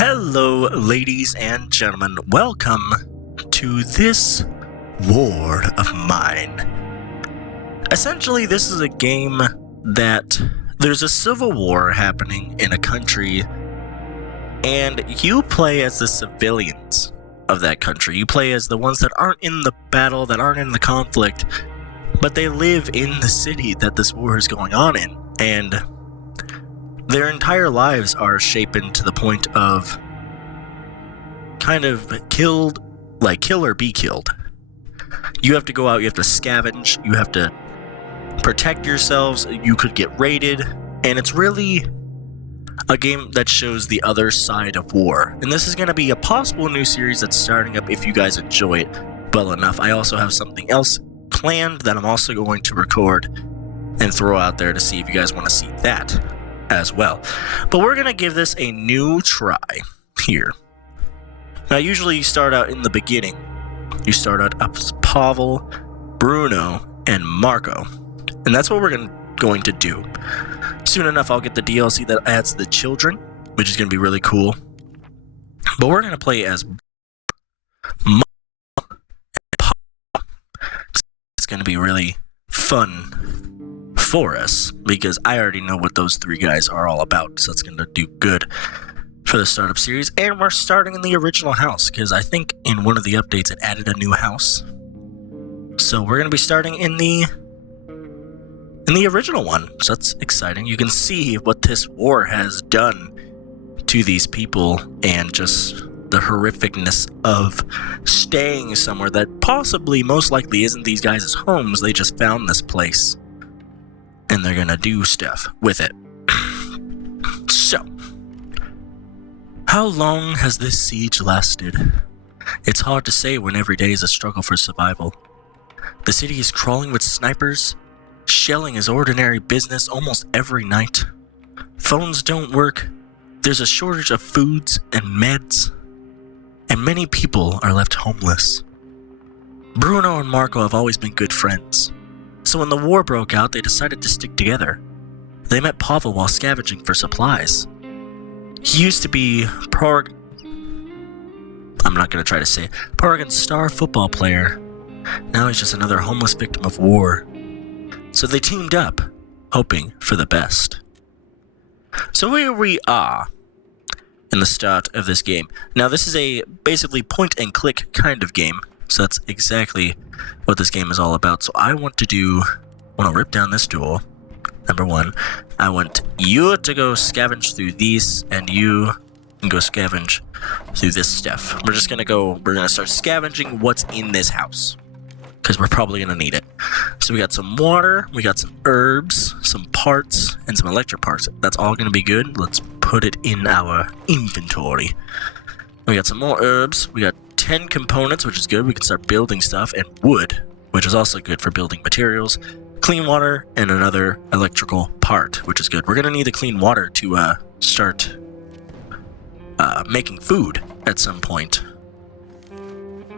Hello, ladies and gentlemen. Welcome to this war of mine. Essentially, this is a game that there's a civil war happening in a country, and you play as the civilians of that country. You play as the ones that aren't in the battle, that aren't in the conflict, but they live in the city that this war is going on in, and their entire lives are shapen to the point of kind of kill or be killed. You have to go out, you have to scavenge, you have to protect yourselves, you could get raided, and it's really a game that shows the other side of war. And this is going to be a possible new series that's starting up if you guys enjoy it well enough. I also have something else planned that I'm also going to record and throw out there to see if you guys want to see that as well. But we're going to give this a new try here. Now, usually you start out in the beginning. You start out up as Pavel, Bruno, and Marco. And that's what we're going to do. Soon enough, I'll get the DLC that adds the children, which is going to be really cool. But we're going to play as Marco and Pavel. It's going to be really fun for us, because I already know what those three guys are all about, so it's going to do good for the startup series. And we're starting in the original house, because I think in one of the updates it added a new house. So we're going to be starting in the original one, so that's exciting. You can see what this war has done to these people, and just the horrificness of staying somewhere that possibly, most likely, isn't these guys' homes. They just found this place, and they're gonna do stuff with it. So, how long has this siege lasted? It's hard to say when every day is a struggle for survival. The city is crawling with snipers. Shelling is ordinary business almost every night. Phones don't work. There's a shortage of foods and meds. And many people are left homeless. Bruno and Marco have always been good friends. So when the war broke out, they decided to stick together. They met Pavel while scavenging for supplies. He used to be Paragon's star football player. Now he's just another homeless victim of war. So they teamed up, hoping for the best. So here we are in the start of this game. Now this is a basically point and click kind of game. So that's exactly what this game is all about. So I want to rip down this door. Number one, I want you to go scavenge through these, and you can go scavenge through this stuff. We're gonna start scavenging what's in this house, because we're probably gonna need it. So we got some water, we got some herbs, some parts, and some electric parts. That's all gonna be good. Let's put it in our inventory. We got some more herbs, we got 10 components, which is good. We can start building stuff, and wood, which is also good for building materials. Clean water, and another electrical part, which is good. We're going to need the clean water to start making food at some point.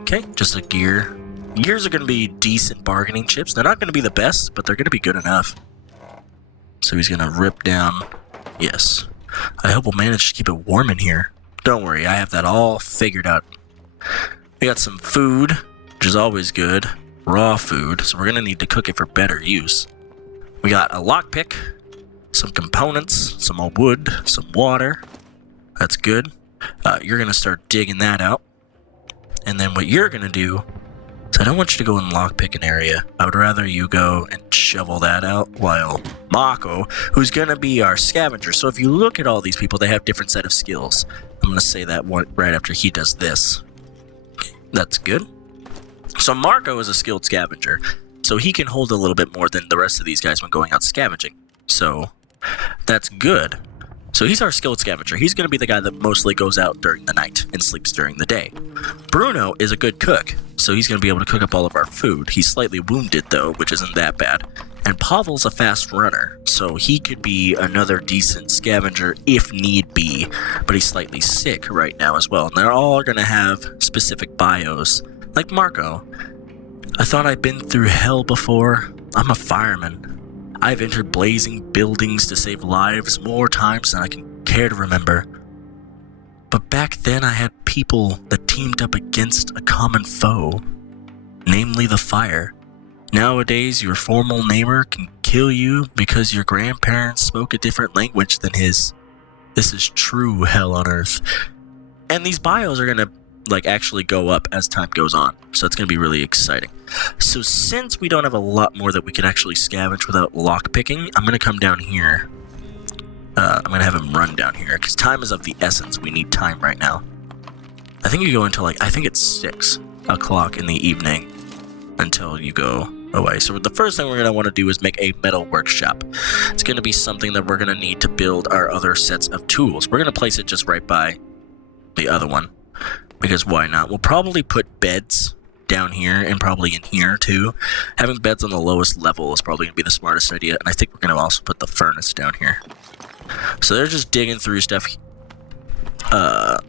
Okay, just a gear. Gears are going to be decent bargaining chips. They're not going to be the best, but they're going to be good enough. So he's going to rip down. Yes. I hope we'll manage to keep it warm in here. Don't worry, I have that all figured out. We got some food, which is always good. Raw food, so we're going to need to cook it for better use. We got a lockpick, some components, some more wood, some water. That's good. You're going to start digging that out. And then what you're going to do is, I don't want you to go and lockpick an area. I would rather you go and shovel that out, while Marco, who's going to be our scavenger. So if you look at all these people, they have different set of skills. I'm going to say that right after he does this. That's good. So Marco is a skilled scavenger, so he can hold a little bit more than the rest of these guys when going out scavenging. So that's good. So he's our skilled scavenger. He's going to be the guy that mostly goes out during the night and sleeps during the day. Bruno is a good cook, so he's going to be able to cook up all of our food. He's slightly wounded, though, which isn't that bad. And Pavel's a fast runner, so he could be another decent scavenger if need be, but he's slightly sick right now as well. And they're all going to have specific bios. Like Marco, I thought I'd been through hell before. I'm a fireman. I've entered blazing buildings to save lives more times than I can care to remember. But back then I had people that teamed up against a common foe, namely the fire. Nowadays, your formal neighbor can kill you because your grandparents spoke a different language than his. This is true hell on earth. And these bios are gonna actually go up as time goes on, so it's gonna be really exciting. So since we don't have a lot more that we can actually scavenge without lockpicking, I'm gonna come down here. I'm gonna have him run down here because time is of the essence. We need time right now. I think you go until I think it's 6 o'clock in the evening until you go away. So the first thing we're gonna want to do is make a metal workshop. It's gonna be something that we're gonna need to build our other sets of tools. We're gonna place it just right by the other one because why not? We'll probably put beds down here and probably in here too. Having beds on the lowest level is probably gonna be the smartest idea, and I think we're gonna also put the furnace down here. So they're just digging through stuff.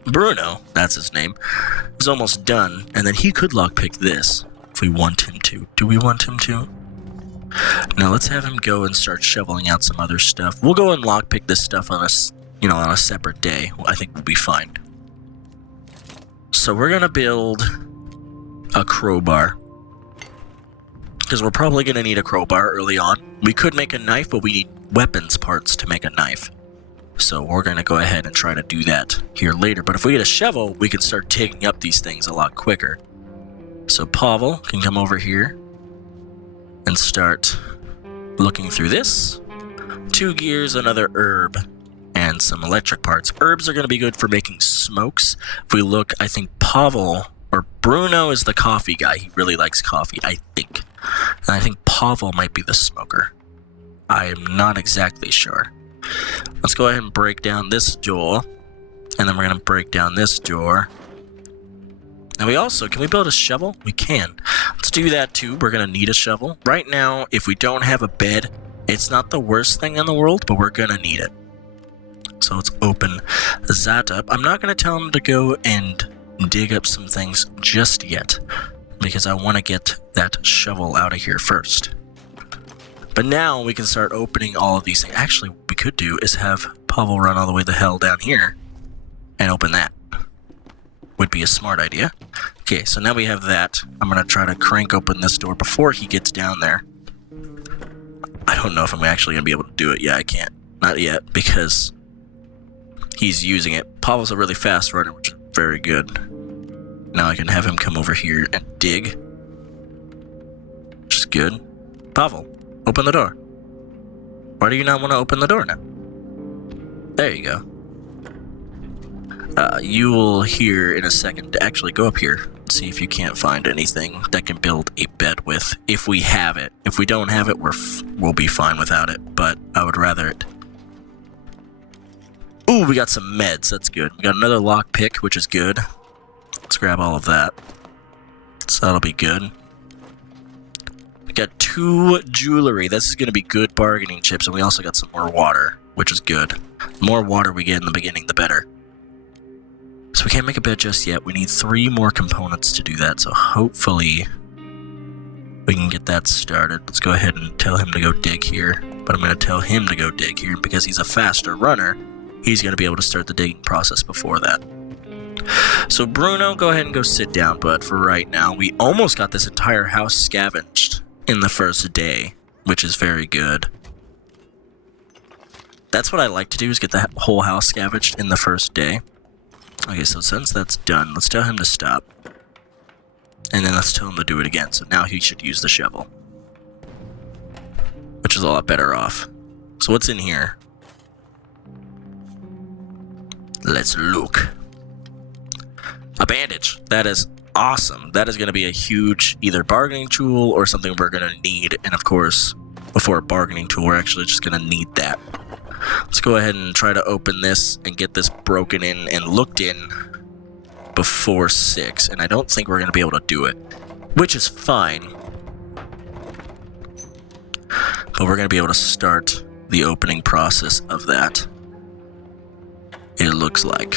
Bruno, that's his name, is almost done, and then he could lockpick this if we want him to. Do we want him to? Now let's have him go and start shoveling out some other stuff. We'll go and lockpick this stuff on on a separate day. I think we'll be fine. So we're gonna build a crowbar because we're probably gonna need a crowbar early on. We could make a knife, but we need weapons parts to make a knife. So we're going to go ahead and try to do that here later. But if we get a shovel, we can start digging up these things a lot quicker. So Pavel can come over here and start looking through this. 2 gears, another herb, and some electric parts. Herbs are going to be good for making smokes. If we look, I think Pavel, or Bruno is the coffee guy. He really likes coffee, I think. And I think Pavel might be the smoker. I am not exactly sure. Let's go ahead and break down this door. And then we're going to break down this door. And we also, can we build a shovel? We can. Let's do that too. We're going to need a shovel. Right now, if we don't have a bed, it's not the worst thing in the world, but we're going to need it. So let's open that up. I'm not going to tell him to go and dig up some things just yet, because I want to get that shovel out of here first. But now we can start opening all of these things. Actually, what we could do is have Pavel run all the way the hell down here and open that. Would be a smart idea. Okay, so now we have that. I'm going to try to crank open this door before he gets down there. I don't know if I'm actually going to be able to do it. Yeah, I can't. Not yet, because he's using it. Pavel's a really fast runner, which is very good. Now I can have him come over here and dig. Which is good. Pavel, open the door. Why do you not want to open the door now? There you go. You will hear in a second to actually go up here and see if you can't find anything that can build a bed with. If we have it. If we don't have it, we'll be fine without it. But I would rather it. Ooh, we got some meds. That's good. We got another lockpick, which is good. Let's grab all of that. So that'll be good. We got 2 jewelry. This is going to be good bargaining chips. And we also got some more water, which is good. The more water we get in the beginning, the better. So we can't make a bed just yet. We need 3 more components to do that. So hopefully we can get that started. Let's go ahead and tell him to go dig here. But I'm going to tell him to go dig here because he's a faster runner. He's going to be able to start the digging process before that. So Bruno, go ahead and go sit down. But for right now, we almost got this entire house scavenged in the first day, which is very good. That's what I like to do, is get the whole house scavenged in the first day. Okay, so since that's done, let's tell him to stop. And then let's tell him to do it again. So now he should use the shovel, which is a lot better off. So what's in here? Let's look. A bandage. That is awesome. That is going to be a huge either bargaining tool or something we're going to need. And of course, before a bargaining tool, we're actually just going to need that. Let's go ahead and try to open this and get this broken in and looked in before 6. And I don't think we're going to be able to do it, which is fine. But we're going to be able to start the opening process of that. It looks like.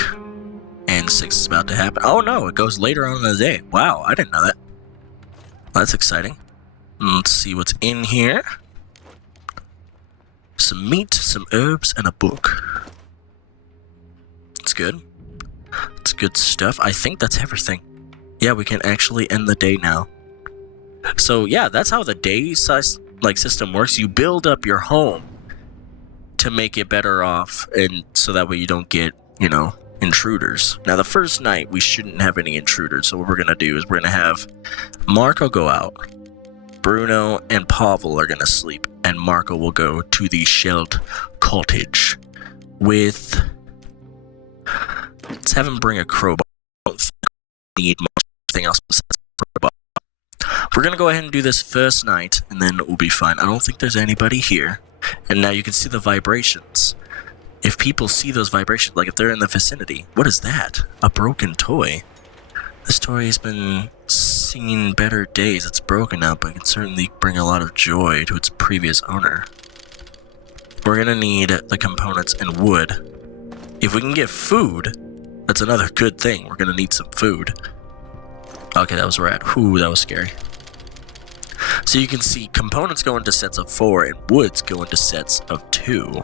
And 6 is about to happen. Oh no, it goes later on in the day. Wow, I didn't know that. That's exciting. Let's see what's in here. Some meat, some herbs, and a book. That's good. Let's good stuff. I think that's everything. Yeah, we can actually end the day now. So yeah, that's how the day system works. You build up your home to make it better off, and so that way you don't get, intruders. Now the first night we shouldn't have any intruders, so what we're gonna do is we're gonna have Marco go out, Bruno and Pavel are gonna sleep, and Marco will go to the shelled cottage with... Let's have him bring a crowbar. I don't need much anything else besides a crowbar. We're gonna go ahead and do this first night, and then we'll be fine. I don't think there's anybody here. And now you can see the vibrations. If people see those vibrations, like if they're in the vicinity, what is that? A broken toy. This toy has been seen better days. It's broken now, but it can certainly bring a lot of joy to its previous owner. We're gonna need the components and wood. If we can get food, that's another good thing. We're gonna need some food. Okay, that was rad. Ooh, that was scary. So you can see components go into sets of 4 and woods go into sets of 2.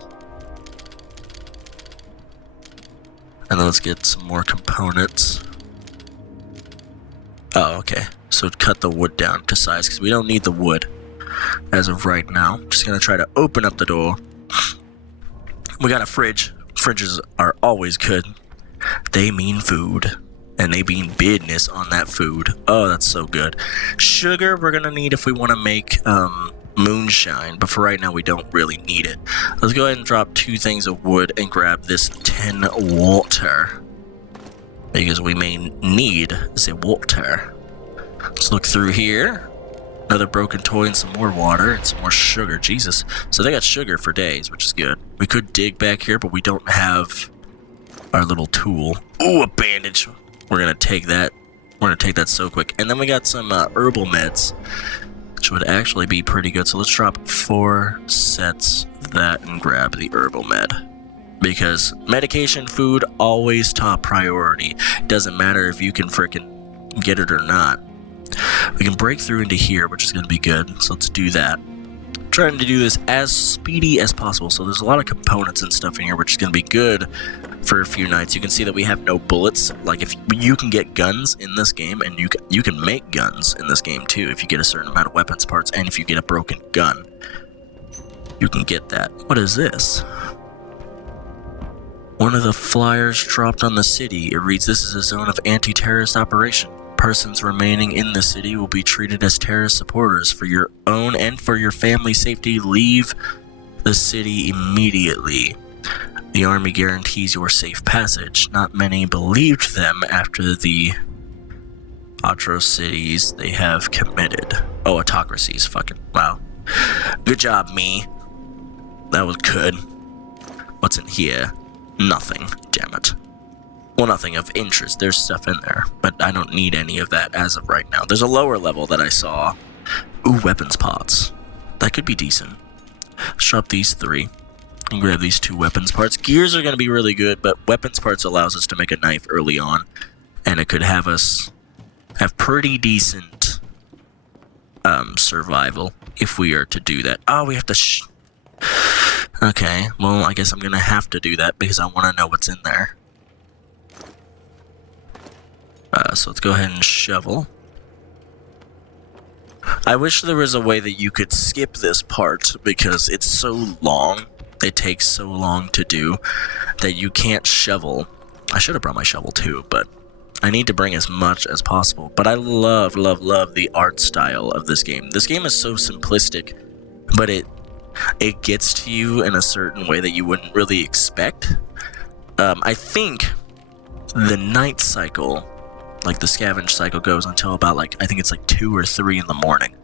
And then let's get some more components. Oh, okay. So cut the wood down to size because we don't need the wood as of right now. Just gonna try to open up the door. We got a fridge. Fridges are always good. They mean food. And they mean business on that food. Oh, that's so good. Sugar we're gonna need if we want to make moonshine, but for right now we don't really need it. Let's go ahead and drop 2 things of wood and grab this 10 water, because we may need the water. Let's look through here. Another broken toy and some more water and some more sugar. Jesus. So they got sugar for days, which is good. We could dig back here, but we don't have our little tool. Ooh, a bandage. We're gonna take that. We're gonna take that so quick. And then we got some herbal meds, which would actually be pretty good. So let's drop 4 sets of that and grab the herbal med. Because medication, food, always top priority. Doesn't matter if you can frickin' get it or not. We can break through into here, which is gonna be good. So let's do that. Trying to do this as speedy as possible. So there's a lot of components and stuff in here, which is gonna be good for a few nights. You can see that we have no bullets. Like, if you can get guns in this game, and you can make guns in this game too if you get a certain amount of weapons parts, and if you get a broken gun, you can get that. What is this? One of the flyers dropped on the city. It reads, "This is a zone of anti-terrorist operation. Persons remaining in the city will be treated as terrorist supporters. For your own and for your family's safety, leave the city immediately. The army guarantees your safe passage." Not many believed them after the atrocities they have committed. Oh, autocracies. Fucking wow. Good job, me. That was good. What's in here? Nothing. Damn it. Well, nothing of interest. There's stuff in there, but I don't need any of that as of right now. There's a lower level that I saw. Ooh, weapons pots. That could be decent. Let's drop these 3. And grab these 2 weapons parts. Gears are going to be really good, but weapons parts allows us to make a knife early on, and it could have us have pretty survival if we are to do that. Oh, we have to okay, well, I guess I'm going to have to do that because I want to know what's in there. So let's go ahead and shovel. I wish there was a way that you could skip this part because it's so long. It takes so long to do that you can't shovel. I should have brought my shovel too, but I need to bring as much as possible. But I love, love, love the art style of this game. This game is so simplistic, but it gets to you in a certain way that you wouldn't really expect. I think the night cycle, like the scavenge cycle, goes until about I think it's 2 or 3 in the morning.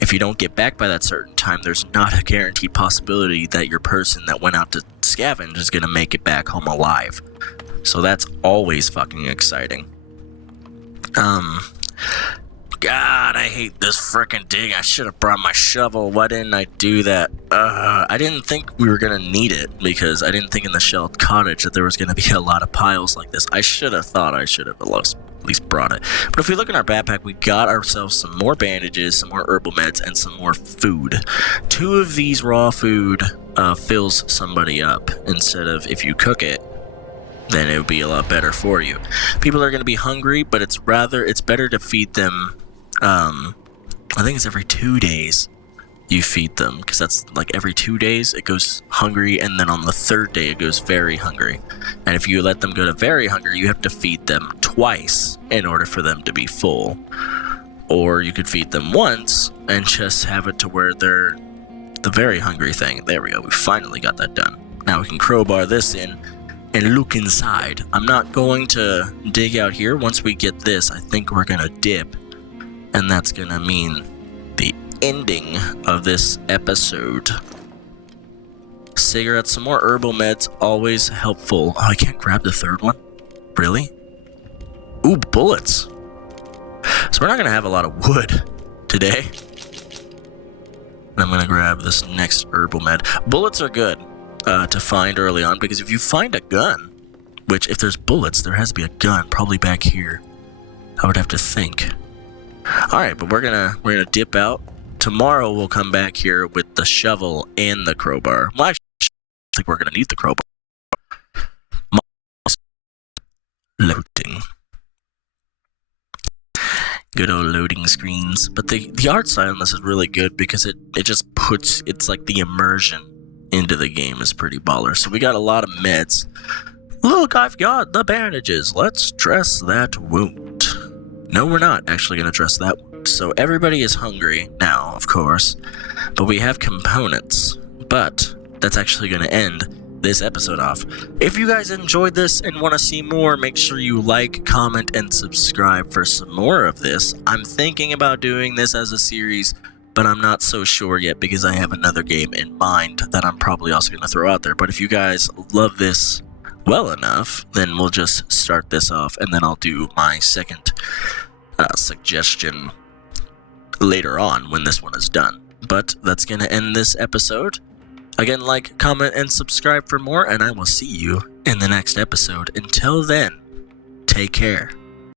If you don't get back by that certain time, there's not a guaranteed possibility that your person that went out to scavenge is gonna make it back home alive. So that's always fucking exciting. God, I hate this frickin' dig. I should have brought my shovel. Why didn't I do that? I didn't think we were gonna need it because I didn't think in the shelled cottage that there was gonna be a lot of piles like this. I should have thought I should have at least brought it. But if we look in our backpack, we got ourselves some more bandages, some more herbal meds, and some more food. 2 of these raw food fills somebody up instead of if you cook it. then it would be a lot better for you. People are going to be hungry, but it's better to feed them. I think it's every 2 days you feed them, because that's like every 2 days it goes hungry, and then on the third day it goes very hungry. And if you let them go to very hungry, you have to feed them twice in order for them to be full. Or you could feed them once and just have it to where they're the very hungry thing. There we go, we finally got that done. Now we can crowbar this in and look inside. I'm not going to dig out here. Once we get this, I think we're gonna dip, and that's gonna mean the ending of this episode. Cigarettes, some more herbal meds, always helpful. Oh, I can't grab the third one? Really? Ooh, bullets. So we're not gonna have a lot of wood today. And I'm gonna grab this next herbal med. Bullets are good to find early on, because if you find a gun, which if there's bullets, there has to be a gun probably back here, I would have to think. Alright, but we're gonna dip out. Tomorrow we'll come back here with the shovel and the crowbar. Well, actually, I think we're gonna need the crowbar. Loading. Good old loading screens. But the art style on this is really good, because it just puts, it's like the immersion into the game is pretty baller. So we got a lot of meds. Look, I've got the bandages. Let's dress that wound. No, we're not actually going to dress that wound. So everybody is hungry now, of course. But we have components. But that's actually going to end this episode off. If you guys enjoyed this and want to see more, make sure you like, comment, and subscribe for some more of this. I'm thinking about doing this as a series, but I'm not so sure yet, because I have another game in mind that I'm probably also going to throw out there. But if you guys love this well enough, then we'll just start this off, and then I'll do my second suggestion later on when this one is done. But that's going to end this episode. Again, like, comment, and subscribe for more, and I will see you in the next episode. Until then, take care.